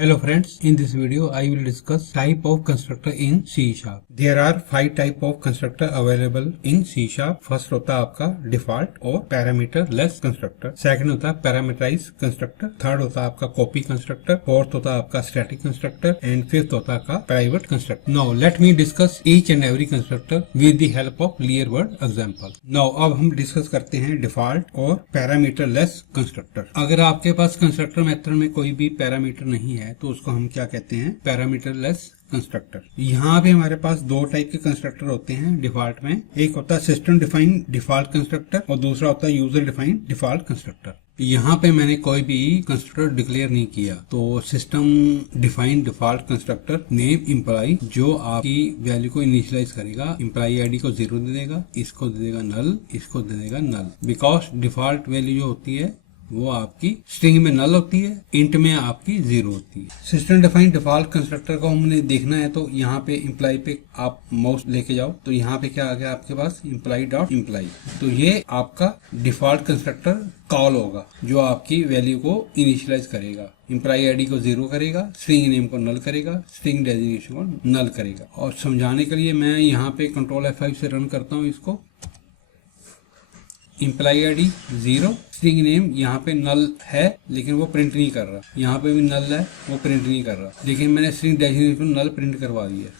Hello friends, in this video I will discuss type of constructor in C#. There are 5 type of constructor available in C#. First होता है आपका default और parameter less constructor. Second होता है parameterized constructor. Third होता है आपका copy constructor. Fourth होता है आपका static constructor. And fifth होता है आपका private constructor. Now let me discuss each and every constructor with the help of clear word example. Now अब हम डिस्कस करते हैं default और parameter less constructor. अगर आपके पास constructor मेथड में कोई भी पैरामीटर नहीं है तो उसको हम क्या कहते हैं, पैरामीटर लेस कंस्ट्रक्टर। यहाँ पे हमारे पास दो टाइप के कंस्ट्रक्टर होते हैं डिफॉल्ट में। एक होता है सिस्टम डिफाइंड डिफॉल्ट कंस्ट्रक्टर और दूसरा होता है यूजर डिफाइंड डिफॉल्ट कंस्ट्रक्टर। यहाँ पे मैंने कोई भी कंस्ट्रक्टर डिक्लेयर नहीं किया, तो system defined default constructor name imply जो आपकी वैल्यू को इनिशियलाइज करेगा, इम्प्लाई आईडी को 0 दे देगा, इसको दे देगा नल, इसको दे देगा नल। बिकॉज डिफॉल्ट वैल्यू जो होती है वो आपकी स्ट्रिंग में नल होती है, इंट में आपकी 0 होती है। सिस्टम डिफाइंड डिफॉल्ट कंस्ट्रक्टर को हमने देखना है तो यहाँ पे इम्प्लाई पे आप माउस लेके जाओ तो यहाँ पे क्या आ गया आपके पास, इम्प्लाई डॉट इम्प्लाई। तो ये आपका डिफॉल्ट कंस्ट्रक्टर कॉल होगा जो आपकी वैल्यू को इनिशियलाइज करेगा, इम्प्लाई आईडी को 0 करेगा, स्ट्रिंग नेम को नल करेगा, स्ट्रिंग डेजिग्नेशन को नल करेगा। और समझाने के लिए मैं यहाँ पे कंट्रोल F5 से रन करता हूँ इसको। इम्प्लाई आईडी 0, स्ट्रिंग नेम यहाँ पे नल है लेकिन वो प्रिंट नहीं कर रहा, यहाँ पे भी नल है वो प्रिंट नहीं कर रहा, लेकिन मैंने स्ट्रिंग डेजिग्नेशन नल प्रिंट करवा दिया।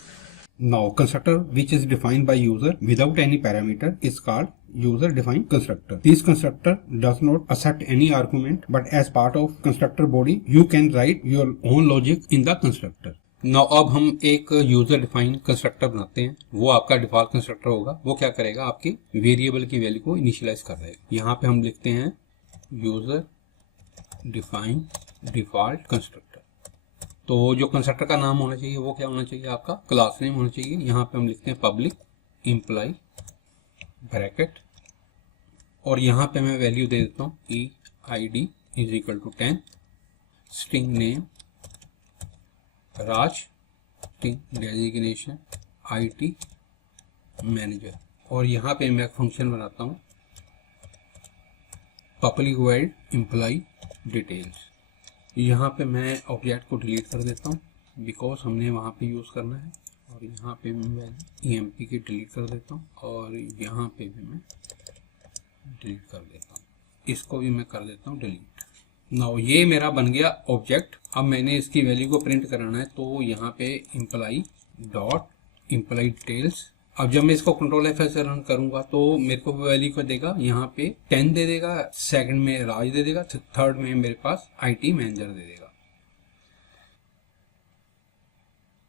Now constructor which is defined by user without any parameter is called user defined constructor. This constructor does not accept any argument, but as part of constructor body you can write your own logic in the constructor. Now अब हम एक user defined constructor बनाते हैं। वो आपका default constructor होगा। वो क्या करेगा, आपकी वेरिएबल की वैल्यू को इनिशियलाइज कर देगा। यहाँ पे हम लिखते हैं यूजर डिफाइंड डिफॉल्ट कंस्ट्रक्टर। तो जो कंस्ट्रक्टर का नाम होना चाहिए वो क्या होना चाहिए, आपका क्लास नेम होना चाहिए। यहाँ पे हम लिखते हैं पब्लिक इम्प्लाई ब्रैकेट और यहाँ पे मैं वैल्यू दे देता हूँ EID is equal to 10, string name Raj, string designation IT manager. और यहाँ पे मैं फंक्शन बनाता हूँ पब्लिक वॉइड इम्प्लाई डिटेल्स। यहाँ पे मैं ऑब्जेक्ट को डिलीट कर देता हूँ बिकॉज हमने वहाँ पे यूज़ करना है। और यहाँ पे भी मैं EMP के डिलीट कर देता हूँ और यहाँ पे भी मैं डिलीट कर देता हूँ, इसको भी मैं कर देता हूँ डिलीट। नाउ ये मेरा बन गया ऑब्जेक्ट। अब मैंने इसकी वैल्यू को प्रिंट कराना है तो यहाँ पे इम्प्लाई डॉट इम्प्लाई डिटेल्स। अब जब मैं इसको कंट्रोल F5 से रन करूंगा तो मेरे को वैल्यू को देगा, यहाँ पे 10 दे देगा, सेकंड में राज दे देगा, थर्ड में मेरे पास IT मैनेजर दे देगा।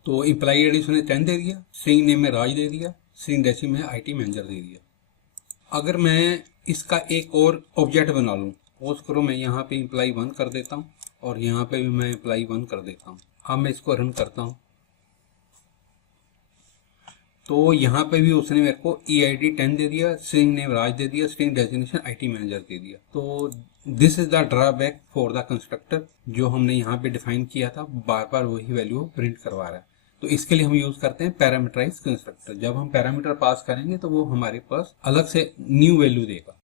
तो इम्प्लाई आईडी उसने 10 दे दिया, स्ट्रिंग नेम में राज दे दिया, स्ट्रिंग डेसी में IT मैनेजर दे दिया। अगर मैं इसका एक और ऑब्जेक्ट बना लूँ, सपोज करो मैं यहाँ पे इम्प्लाई 1 कर देता हूँ और यहाँ पे भी मैं इम्प्लाई 1 कर देता हूँ। अब मैं इसको रन करता हूँ तो यहाँ पे भी उसने मेरे को EID 10 दे दिया, स्ट्रिंग नेम राज दे दिया, स्ट्रिंग डेजिग्नेशन IT मैनेजर दे दिया। तो this is the drawback for the constructor जो हमने यहाँ पे डिफाइन किया था, बार बार वही वैल्यू प्रिंट करवा रहा है। तो इसके लिए हम यूज करते हैं पैरामीटराइज कंस्ट्रक्टर। जब हम पैरामीटर पास करेंगे तो वो हमारे पास अलग से न्यू वैल्यू देगा।